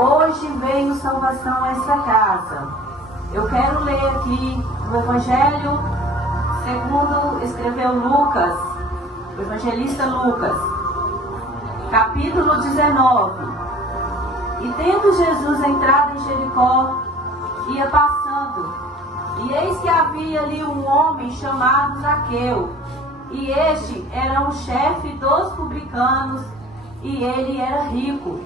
Hoje veio salvação a esta casa. Eu quero ler aqui o Evangelho segundo escreveu Lucas, o evangelista Lucas, capítulo 19. E tendo Jesus entrado em Jericó, ia passando, e eis que havia ali um homem chamado Zaqueu, e este era um chefe dos publicanos, e ele era rico,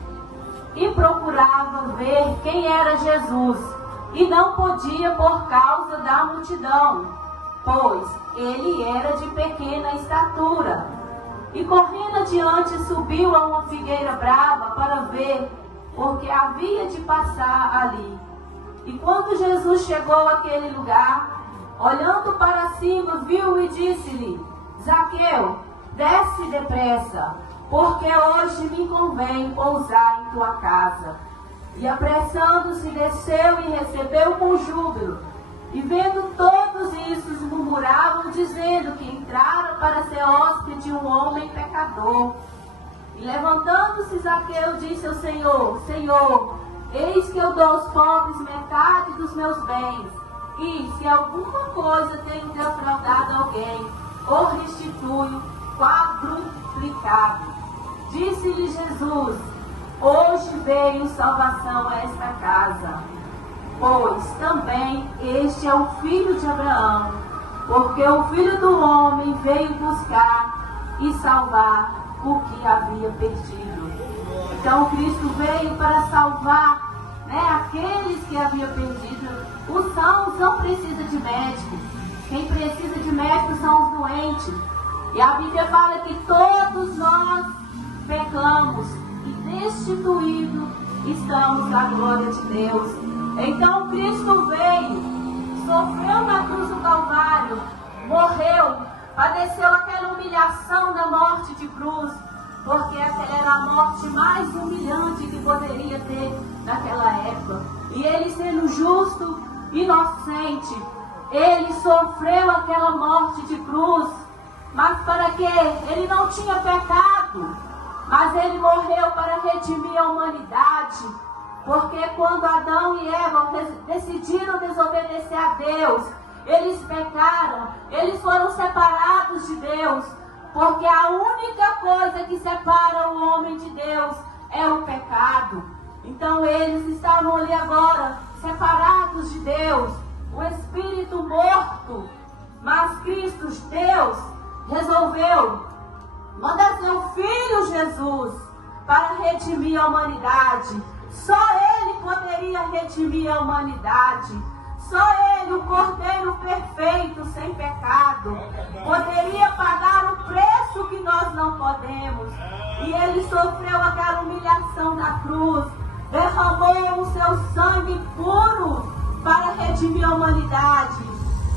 e procurava ver quem era Jesus, e não podia por causa da multidão, pois ele era de pequena estatura. E correndo adiante, subiu a uma figueira brava para ver, porque havia de passar ali. E quando Jesus chegou àquele lugar, olhando para cima, viu e disse-lhe: Zaqueu, desce depressa, porque hoje me convém pousar em tua casa. E apressando-se, desceu e recebeu com júbilo. E vendo todos isso, murmuravam, dizendo que entrara para ser hóspede de um homem pecador. E levantando-se Zaqueu, disse ao Senhor: Senhor, eis que eu dou aos pobres metade dos meus bens, e se alguma coisa tenho defraudado alguém, o restituo quadruplicado. Disse-lhe Jesus: hoje veio salvação a esta casa, pois também este é o filho de Abraão, porque o Filho do Homem veio buscar e salvar o que havia perdido. Então Cristo veio para salvar, aqueles que haviam perdido. Os sãos não precisam de médico. Quem precisa de médico são os doentes. E a Bíblia fala que todos nós pecamos e destituídos estamos da glória de Deus. Então Cristo veio, sofreu na cruz do Calvário, morreu, padeceu aquela humilhação da morte de cruz, porque aquela era a morte mais humilhante que poderia ter naquela época. E ele, sendo justo, inocente, ele sofreu aquela morte de cruz. Mas para quê? Ele não tinha pecado, mas ele morreu para redimir a humanidade. Porque quando Adão e Eva decidiram desobedecer a Deus, eles pecaram, eles foram separados de Deus. Porque a única coisa que separa o homem de Deus é o pecado. Então eles estavam ali agora, separados de Deus, o espírito morto. Mas Cristo, Deus, resolveu mandar seu Filho Jesus para redimir a humanidade. Só Ele poderia redimir a humanidade. Só Ele, o Cordeiro perfeito, sem pecado, poderia pagar o preço que nós não podemos. E Ele sofreu aquela humilhação da cruz, derramou o seu sangue puro para redimir a humanidade.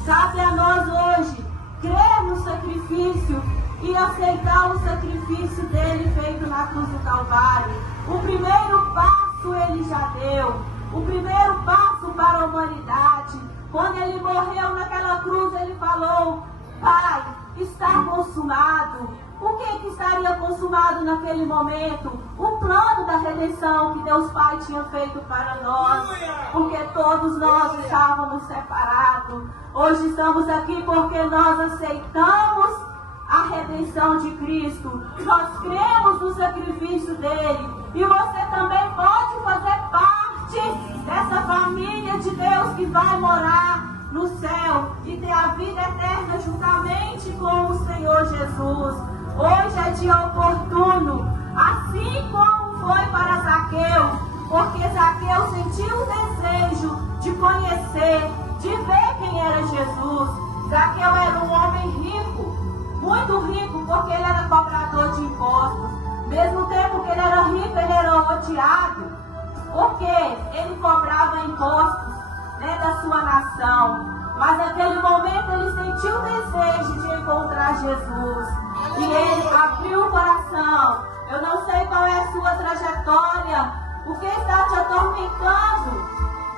Cabe a nós hoje crer no sacrifício e aceitar o sacrifício dele feito na cruz do Calvário. O primeiro passo ele já deu. O primeiro passo para a humanidade. Quando ele morreu naquela cruz, ele falou: Pai, está consumado. O que estaria consumado naquele momento? O plano da redenção que Deus Pai tinha feito para nós. Porque todos nós estávamos separados. Hoje estamos aqui porque nós aceitamos a redenção de Cristo. Nós cremos no sacrifício dele. E você também pode fazer parte dessa família de Deus que vai morar no céu e ter a vida eterna juntamente com o Senhor Jesus. Hoje é dia oportuno, assim como foi para Zaqueu, porque Zaqueu sentiu o desejo de conhecer, de ver quem era Jesus. Zaqueu era um homem rico, muito rico, porque ele era cobrador de impostos. Mesmo tempo que ele era rico, ele era odiado, porque ele cobrava impostos, da sua nação. Mas naquele momento ele sentiu o desejo de encontrar Jesus. E ele abriu o coração. Eu não sei qual é a sua trajetória, o que está te atormentando,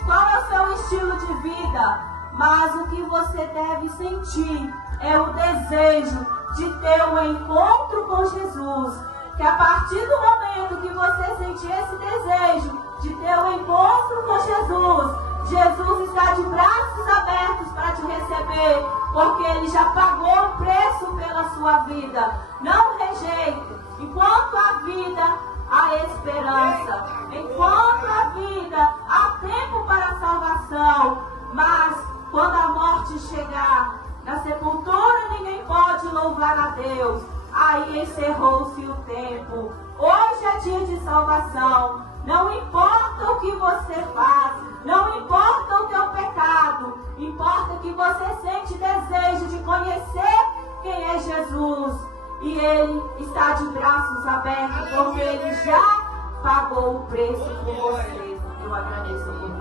qual é o seu estilo de vida. Mas o que você deve sentir é o desejo de ter um encontro com Jesus. Que a partir do momento que você sentir esse desejo de ter Jesus está de braços abertos para te receber, porque Ele já pagou o preço pela sua vida. Não rejeite. Enquanto há vida, há esperança. Enquanto há vida, há tempo para a salvação. Mas quando a morte chegar, na sepultura ninguém pode louvar a Deus. Aí encerrou-se o tempo. Hoje é dia de salvação. Não importa o que você faz, não importa o teu pecado, importa que você sente desejo de conhecer quem é Jesus. E Ele está de braços abertos, porque Ele já pagou o preço por você. Eu agradeço por